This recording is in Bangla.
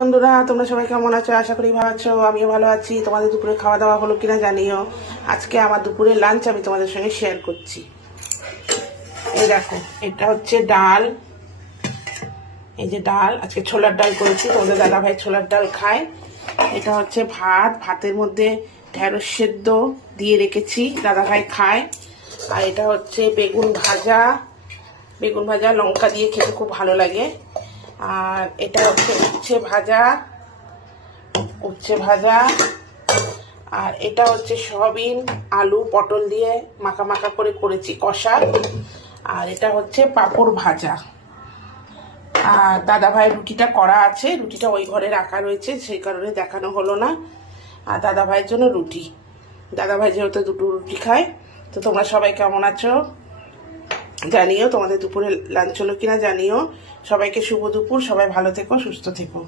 বন্ধুরা, তোমরা সবাই কেমন আছো? আশা করি ভালো আছো। আমিও ভালো আছি। তোমাদের দুপুরে খাওয়া দাওয়া হলো কিনা জানিও। আজকে আমার দুপুরের লাঞ্চ আমি তোমাদের সঙ্গে শেয়ার করছি। এই দেখো, এটা হচ্ছে ডাল। এই যে ডাল, আজকে ছোলার ডাল করেছি। তোমাদের দাদা ভাই ছোলার ডাল খায়। এটা হচ্ছে ভাত, ভাতের মধ্যে ঢেঁড়স সেদ্ধ দিয়ে রেখেছি, দাদা ভাই খায়। আর এটা হচ্ছে বেগুন ভাজা। বেগুন ভাজা লঙ্কা দিয়ে খেতে খুব ভালো লাগে। আর এটা হচ্ছে উচ্ছে ভাজা। আর এটা হচ্ছে সয়াবিন আলু পটল দিয়ে মাখা মাখা করে করেছি কষা। আর এটা হচ্ছে পাঁপড় ভাজা। আর দাদা ভাইয়ের রুটিটা করা আছে, রুটিটা ওই ঘরে রাখা রয়েছে, সেই কারণে দেখানো হলো না। আর দাদা ভাইয়ের জন্য রুটি, দাদা ভাই যেহেতু দুটো রুটি খায়। তো তোমরা সবাই কেমন আছো জানিও, তোমাদের দুপুরে লাঞ্চ হলো কিনা জানিও। সবাইকে শুভ দুপুর, সবাই ভালো থেকো, সুস্থ থেকো।